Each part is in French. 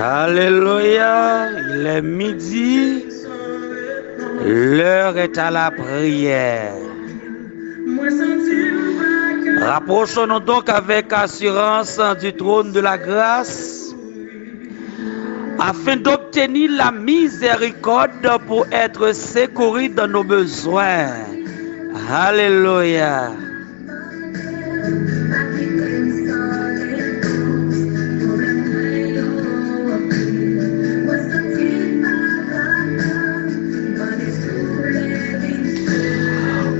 Alléluia, il est midi, l'heure est à la prière. Rapprochons-nous donc avec assurance du trône de la grâce afin d'obtenir la miséricorde pour être secourus dans nos besoins. Alléluia.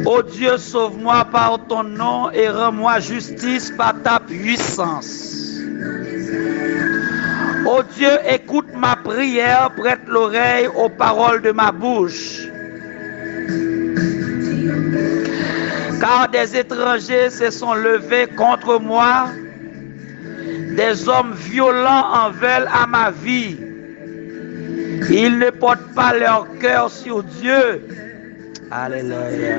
Ô Dieu, sauve-moi par ton nom et rends-moi justice par ta puissance. Ô Dieu, écoute ma prière, prête l'oreille aux paroles de ma bouche. Car des étrangers se sont levés contre moi, des hommes violents en veulent à ma vie. Ils ne portent pas leur cœur sur Dieu. Alléluia.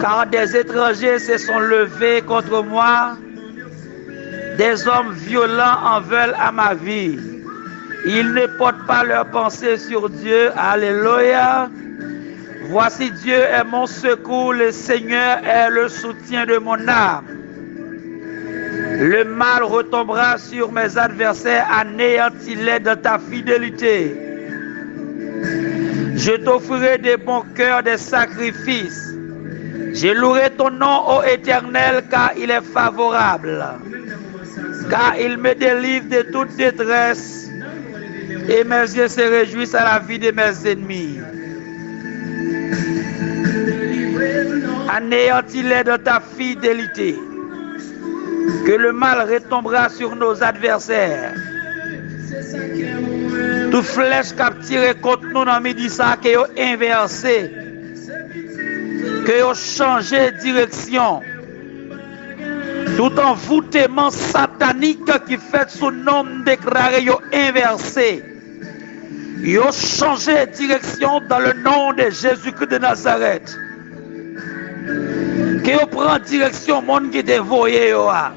Car des étrangers se sont levés contre moi, des hommes violents en veulent à ma vie. Ils ne portent pas leurs pensées sur Dieu. Alléluia. Voici Dieu est mon secours, le Seigneur est le soutien de mon âme. Le mal retombera sur mes adversaires, anéantis-les dans ta fidélité. Je t'offrirai des bons cœurs, des sacrifices. Je louerai ton nom, ô Éternel, car il est favorable. Car il me délivre de toute détresse, et mes yeux se réjouissent à la vie de mes ennemis. Anéantis-les dans ta fidélité. Que le mal retombera sur nos adversaires. Toute flèche capturée contre nous dans midi ça, que yo inversé, que yo changé direction. Tout envoûtement satanique qui fait son nom déclaré yo inversé. Yo changé direction dans le nom de Jésus-Christ de Nazareth. Que yo prend direction monde qui dévoyé yo a.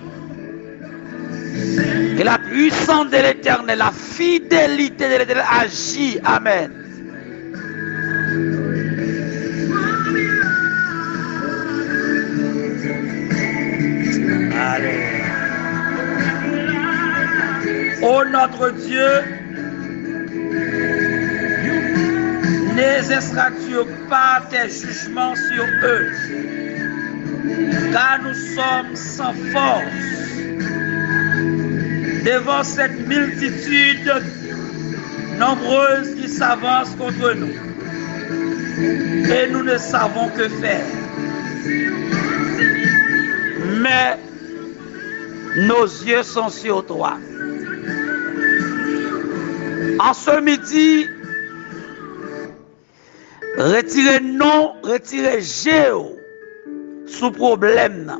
Que la puissance de l'Éternel, la fidélité de l'Éternel agit. Amen. Allez. Ô notre Dieu, n'exerceras-tu pas tes jugements sur eux, car nous sommes sans force devant cette multitude nombreuse qui s'avance contre nous. Et nous ne savons que faire. Mais nos yeux sont sur toi. En ce midi, retirez non, retirez géo sous problème.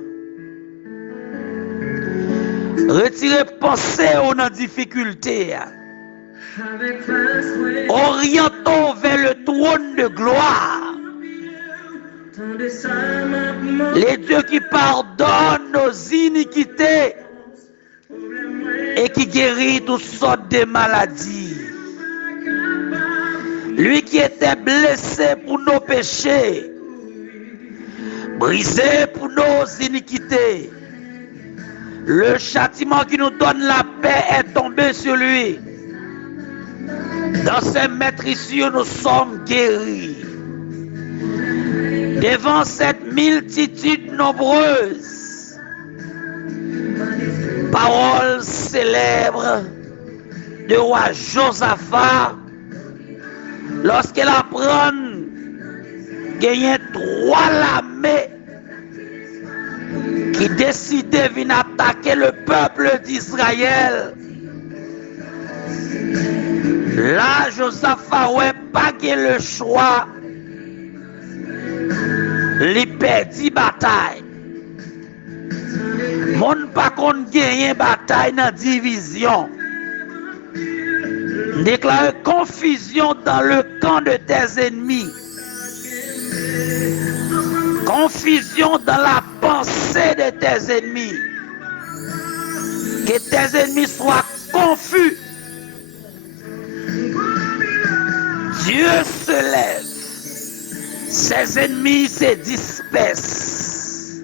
Retirez pensée ou dans difficulté. Orientons vers le trône de gloire. Les dieux qui pardonnent nos iniquités et qui guérit toutes sortes de maladies. Lui qui était blessé pour nos péchés, brisé pour nos iniquités. Le châtiment qui nous donne la paix est tombé sur lui. Dans ses maîtrissures, nous sommes guéris. Devant cette multitude nombreuse, parole célèbre de roi Josaphat, lorsqu'elle apprend gagner 3 lamés qui décidait de venir attaquer le peuple d'Israël. Là, Josaphat n'a pas le choix. Il perdit bataille. Mon pas qu'on gagne bataille dans division. Déclare confusion dans le camp de tes ennemis. Confusion dans la pensée de tes ennemis. Que tes ennemis soient confus. Dieu se lève. Ses ennemis se dispersent.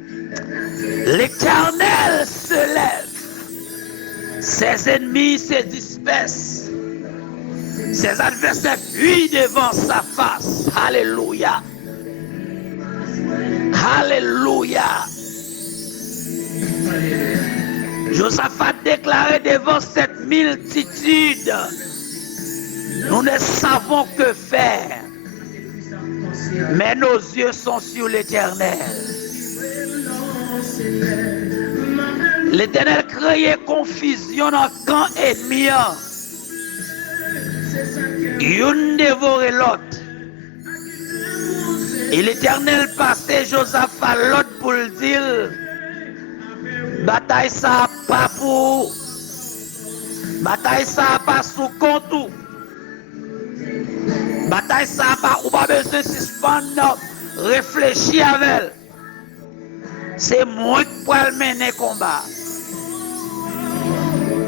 L'Éternel se lève. Ses ennemis se dispersent. Ses adversaires fuient devant sa face. Alléluia. Alléluia. Josaphat déclarait devant cette multitude, nous ne savons que faire, mais nos yeux sont sur l'Éternel. L'Éternel créait confusion dans le camp ennemi. Une dévorait l'autre. Et l'Éternel passait Josaphat l'autre pour le dire, bataille ça pas pour, bataille ça pas sous compte, bataille ça pas ou pas besoin de suspendre, réfléchir avec elle. C'est moi qui peux mener combat.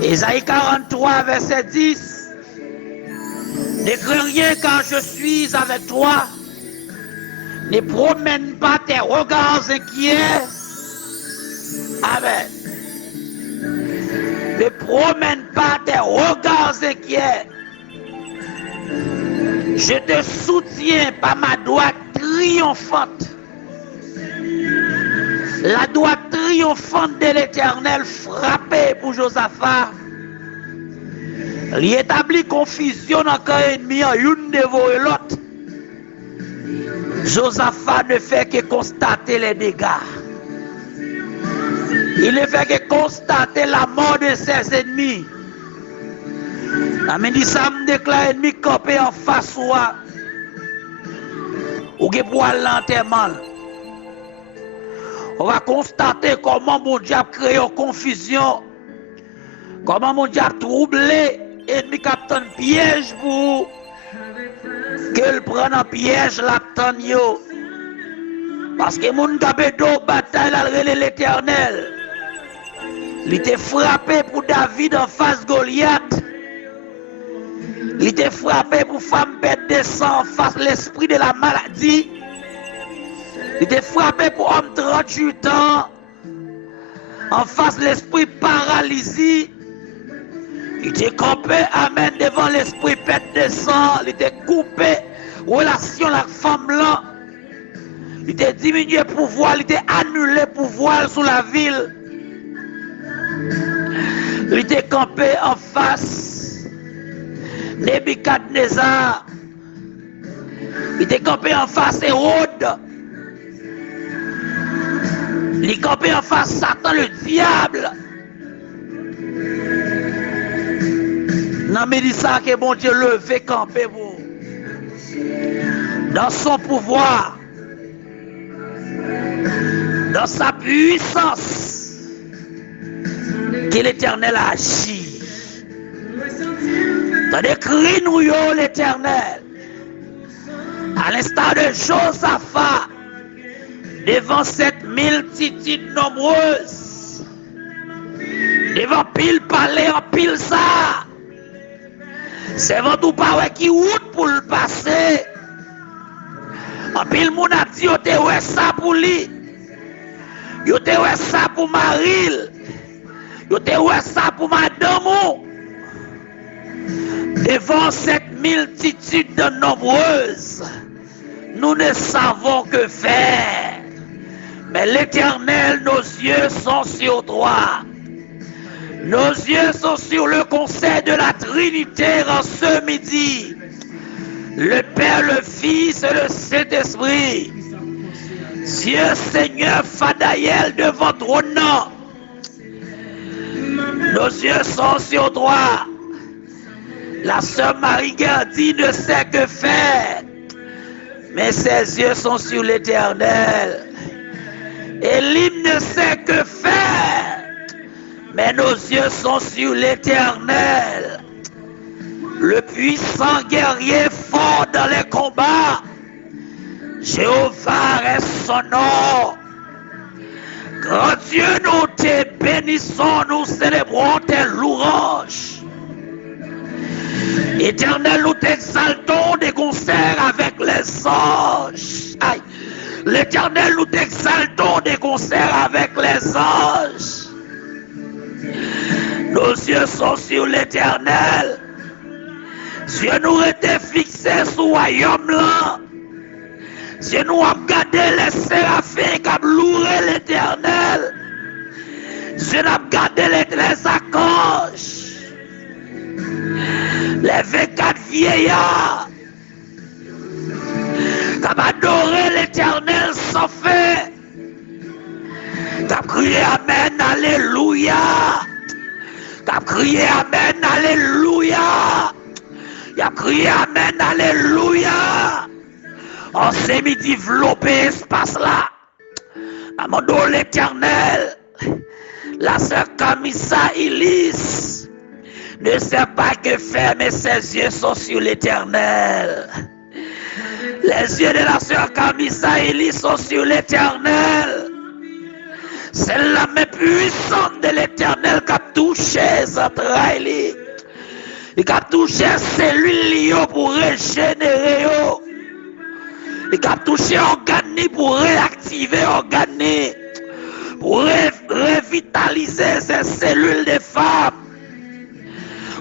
Ésaïe 43 verset 10. Ne crains rien car je suis avec toi. Ne promène pas tes regards inquiets. Amen. Ne promène pas tes regards inquiets. Je te soutiens par ma droite triomphante. La droite triomphante de l'Éternel frappée pour Josaphat. Il établit confusion dans le camp ennemi, une dévore l'autre. Josaphat ne fait que constater les dégâts. Il ne fait que constater la mort de ses ennemis. Amen. Ça me déclare ennemi campé en face ou que pour l'enterrement. On va constater comment mon Dieu a créé une confusion. Comment mon Dieu a troublé ennemi captain piège pour qu'elle prenne un piège l'aptan yo. Parce que mon Gabedo bataille à l'Éternel. Il était frappé pour David en face Goliath. Il était frappé pour femme bête de sang en face l'esprit de la maladie. Il était frappé pour homme 38 ans en face l'esprit paralysé. Il était campé, amen, devant l'esprit bête de sang. Il était coupé, relation avec la femme là. Il était diminué pouvoir, il était annulé pouvoir sur la ville. Il était campé en face Nebuchadnezzar. Il était campé en face Hérode. Il est campé en face Satan le diable. Non mais dit ça que bon Dieu levé camper vous. Dans son pouvoir. Dans sa puissance. Que l'Éternel agit. Dans des cris nous l'Éternel. À l'instar de Josaphat. Devant cette multitude nombreuse. Devant pile palais en pile ça. C'est avant tout pas qui route pour le passer. En pile moun a dit yo te wè ça pour lui. Yo te wè ça pour Maril. Yo te wè ça pour madame. Devant cette multitude de nombreuses, nous ne savons que faire. Mais l'Éternel, nos yeux sont sur toi. Nos yeux sont sur le conseil de la Trinité en ce midi. Le Père, le Fils et le Saint-Esprit. Dieu Seigneur Fadaïel devant ton nom. Nos yeux sont sur toi. La sœur Marie-Gardie ne sait que faire. Mais ses yeux sont sur l'Éternel. Élim ne sait que faire. Mais nos yeux sont sur l'Éternel. le puissant guerrier fort dans les combats. Jéhovah est son nom. Grand Dieu, nous te bénissons, nous célébrons tes louanges. Éternel, nous t'exaltons des concerts avec les anges. Aïe. L'Éternel, nous t'exaltons des concerts avec les anges. Nos yeux sont sur l'Éternel. Dieu nous était fixé sur le royaume là. Dieu nous a regardé les séraphins qui ont loué l'Éternel. Dieu nous a regardé les archanges. Les 24 vieillards qui ont adoré l'Éternel sans fin. Qui ont crié Amen, Alléluia. Qui ont crié Amen, Alléluia. Qui ont crié Amen, Alléluia. On s'est mis développer espace là. Amando l'Éternel. La sœur Camissa Elise ne sait pas que faire, mais ses yeux sont sur l'Éternel. Les yeux de la sœur Camissa Elise sont sur l'Éternel. C'est la main puissante de l'Éternel qui a touché ses entrailles. Et qui a touché cellules pour régénérer. Et qui a touché organes pour réactiver organes. Pour revitaliser ces cellules de femmes.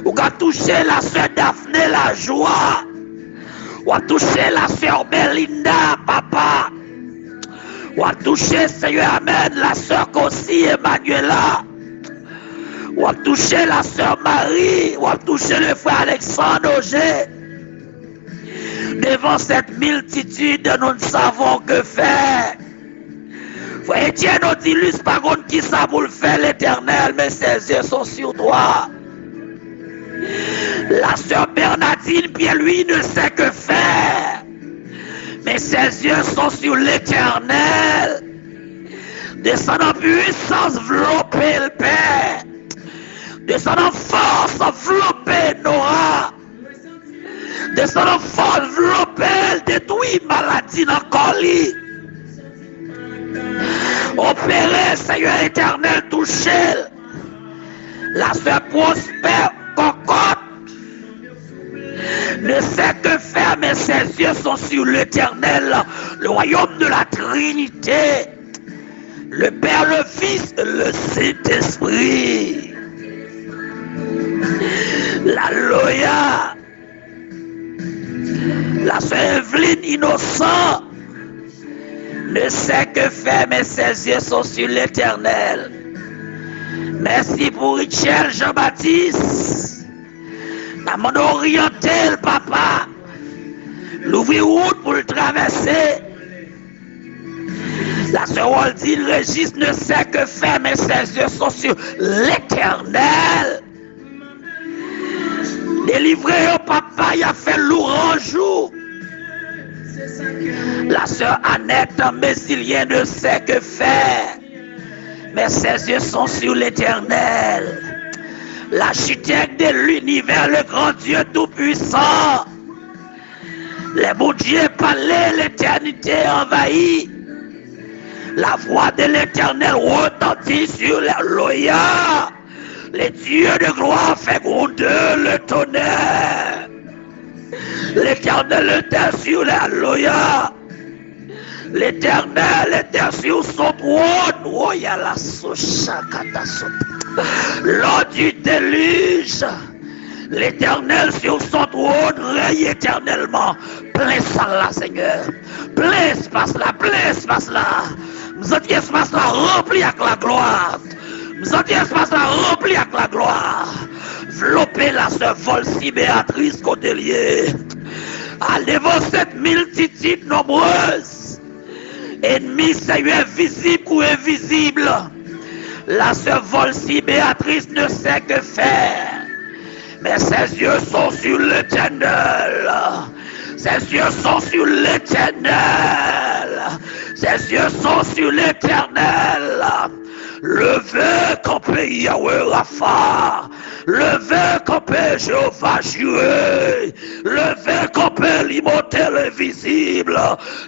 Ou qui a touché la sœur Daphné la joie. Ou a touché la sœur Belinda, papa. Ou a touché, Seigneur, Amen, la sœur Kossi Emmanuela. Ou a touché la sœur Marie. Ou a touché le frère Alexandre Auger. Devant cette multitude, nous ne savons que faire. Frère Etienne Odilus, par contre, qui ça pour le faire l'Éternel, mais ses yeux sont sur toi. La sœur Bernardine, bien lui, ne sait que faire. Mais ses yeux sont sur l'Éternel. Descend en puissance, envelopper le Père. Descend en force, envelopper Nora. Descend en force, envelopper, détruire maladie dans le colis. Opérer, Seigneur éternel, toucher. La sœur prospère, cocotte. Ne sait que faire, mais ses yeux sont sur l'Éternel, le royaume de la Trinité, le Père, le Fils, le Saint-Esprit. Alléluia. La sœur Evelyne innocent ne sait que faire, mais ses yeux sont sur l'Éternel. Merci pour Richel Jean-Baptiste. Maman orienté le papa. L'ouvrir route pour le traverser. La sœur Waldine Régis ne sait que faire, mais ses yeux sont sur l'Éternel. Délivré au papa, il a fait l'orange jour. La sœur Annette Messilien ne sait que faire, mais ses yeux sont sur l'Éternel. L'architecte de l'univers, le grand Dieu tout-puissant. Les bons dieux parlaient, l'éternité envahie. La voix de l'Éternel retentit sur la loya. Les dieux de gloire fait gronder le tonnerre. L'Éternel était sur la loya. L'Éternel était sur son trône. Oh, il y a la lors du déluge, l'Éternel sur son trône règne éternellement. Plein ça là, Seigneur. Plein espace là, plein espace là. Nous avons espace là rempli avec la gloire. Nous avons espace là rempli avec la gloire. Flopper la sœur Volsi Béatrice Cotelier. À devant cette multitude nombreuse. Ennemis, Seigneur, visible ou invisible. La sœur Volsi Béatrice ne sait que faire. Mais ses yeux sont sur l'Éternel. Ses yeux sont sur l'Éternel. Ses yeux sont sur l'Éternel. Levez campé Yahweh Rapha. Levez campé Jéhovah Jireh. Levez campé l'immortel invisible.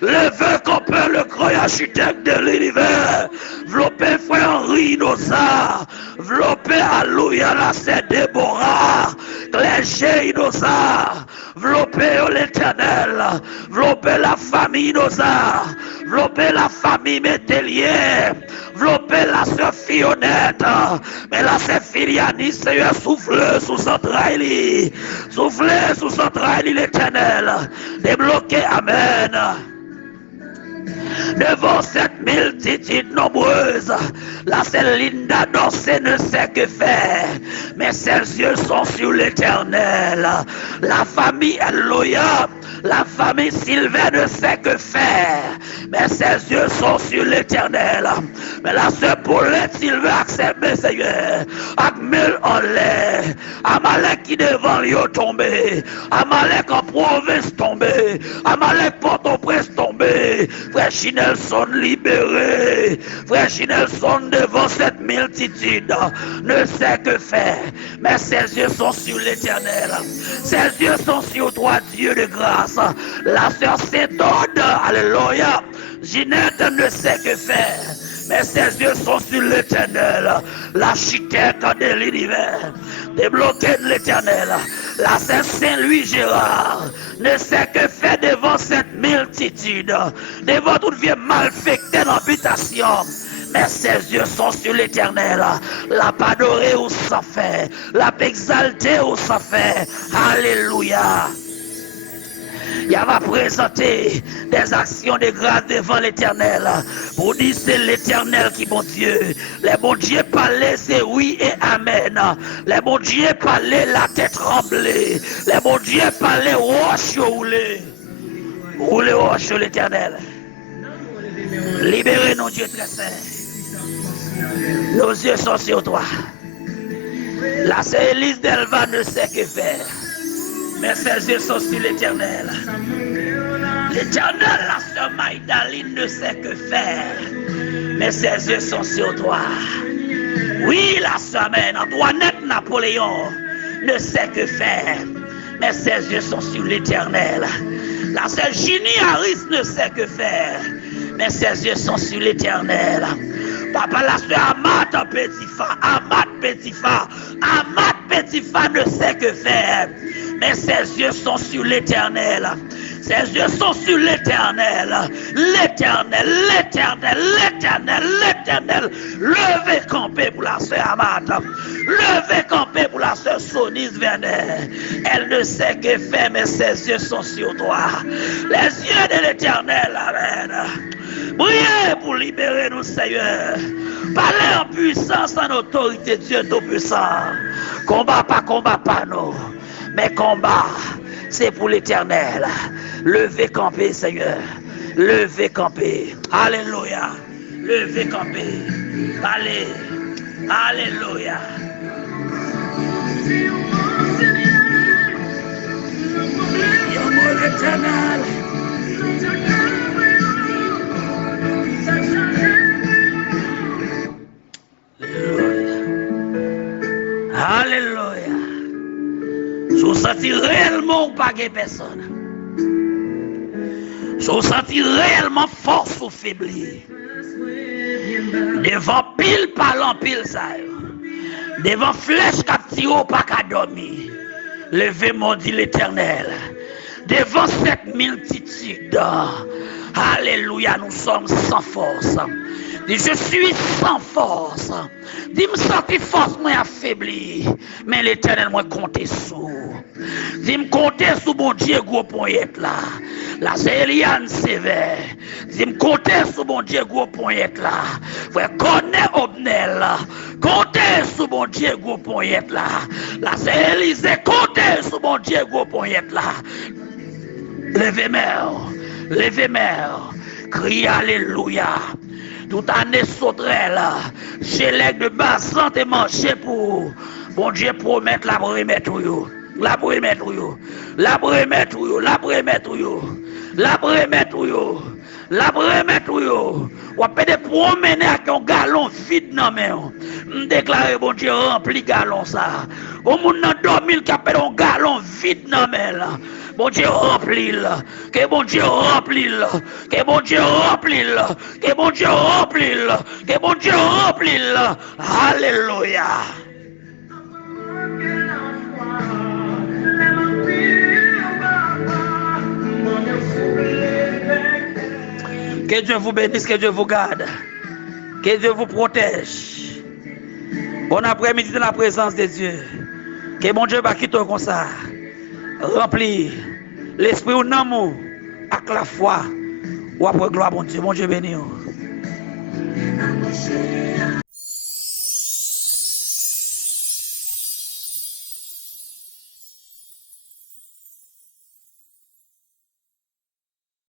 Levez campé le grand architecte de l'univers. Vlopé frère Henri Inosa. Vlopé Allouya la c'est Déborah. Clergé Inosa. Vlopé l'éternel. Vlopé la famille Inosa. Vlopé la famille Métellier. Vlopé la sœur Fionnette. Mais là c'est Filianis, Seigneur, souffle sous entrailles. Souffle sous entrailles l'éternel. Débloqué, amen. Devant cette multitude nombreuse, la seule Linda dansée ne sait que faire, mais ses yeux sont sur l'éternel. La famille Eloya, la famille Sylvain ne sait que faire, mais ses yeux sont sur l'éternel. Mais la sœur Paulette Sylvain accepte, Seigneur, Akmel en l'air, Amalek qui devant lui est tombé, Amalek en province tombé, Amalek Port-au-Prince tombé, frère Chinelson libéré, frère Chinelson devant cette multitude ne sait que faire, mais ses yeux sont sur l'éternel, ses yeux sont sur toi, Dieu de grâce. La sœur s'étonne, alléluia, Ginette ne sait que faire, mais ses yeux sont sur l'éternel, l'architecte de l'univers, débloqué de l'éternel. La sœur Saint-Louis Gérard ne sait que faire devant cette multitude, devant toute vie malfectée d'habitation. Mais ses yeux sont sur l'éternel. La padorer ou ça fait, la exalter ou ça fait. Alléluia. Il va présenter des actions de grâce devant l'éternel. Pour dire c'est l'éternel qui est bon Dieu. Les bons dieux parlaient, c'est oui et amen. Les bons dieux parlaient, la tête tremblée. Les bons dieux parlaient, roche roulé. Roulez roche l'éternel. Libérez-nous Dieu très saint. Nos yeux sont sur toi. La sœur Élise d'Elva ne sait que faire. Mais ses yeux sont sur l'éternel. L'éternel, la sœur Maïdaline ne sait que faire. Mais ses yeux sont sur toi. Oui, la sœur Antoinette Napoléon ne sait que faire. Mais ses yeux sont sur l'éternel. La sœur Ginny Harris ne sait que faire. Mais ses yeux sont sur l'éternel. Papa, la sœur Amat Petifa, Amat Petifa, Amat Petifa ne sait que faire. Mais ses yeux sont sur l'éternel. Ses yeux sont sur l'éternel. L'éternel, l'éternel, l'éternel, l'éternel. Levez camper pour la sœur Amat. Levez camper pour la sœur Sonis Werner. Elle ne sait que faire, mais ses yeux sont sur toi. Les yeux de l'éternel, amen. Priez pour libérer nous, Seigneur. Parlez en puissance, en autorité, Dieu Tout-Puissant. Combat pas, non. Mais combat, c'est pour l'éternel. Levez camper, Seigneur. Levez camper. Alléluia. Levez camper. Allez. Alléluia. Yahweh l'éternel. Alléluia. Je vous sens réellement pas de personne. Je vous sens réellement force ou faibli. Devant pile parlant pile ça. Devant flèche captive pas qu'à dormir. Levez-moi dit l'éternel. Devant cette multitude. Alléluia, nous sommes sans force. Dis, je suis sans force. Dis, me senti force, moi affaibli. Mais l'éternel, moi compter sous. Dis, me compter sous mon Dieu, gros poignette là. Là, c'est Eliane sévère. Dis, me compter sous mon Dieu, gros poignette là. Frère, connais Obnel là. Compter sous mon Dieu, gros poignette là. Là, c'est Élisée. Compter sous mon Dieu, gros poignette là. Levez mère, crie alléluia. Toute année sauterelle, chez de bas santé manger pour. Bon Dieu promet la remettre yo. La remettre yo. La remettre yo. La remettre yo. La remettre yo. La remettre yo. Ou peut de promener avec un galon vide dans main. Déclarer bon Dieu rempli galon ça. Au monde dans 2000 qui appelle un galon vide dans main. Bon Dieu rempli là. Que bon Dieu rempli là. Que bon Dieu rempli là. Que bon Dieu rempli là. Que bon Dieu rempli là. Alléluia. Que Dieu vous bénisse, que Dieu vous garde. Que Dieu vous protège. Bon après-midi dans la présence de Dieu. Que bon Dieu va quitter comme ça. Remplir l'esprit ou l'amour avec la foi. Ou après gloire, bon Dieu. Bon Dieu béni.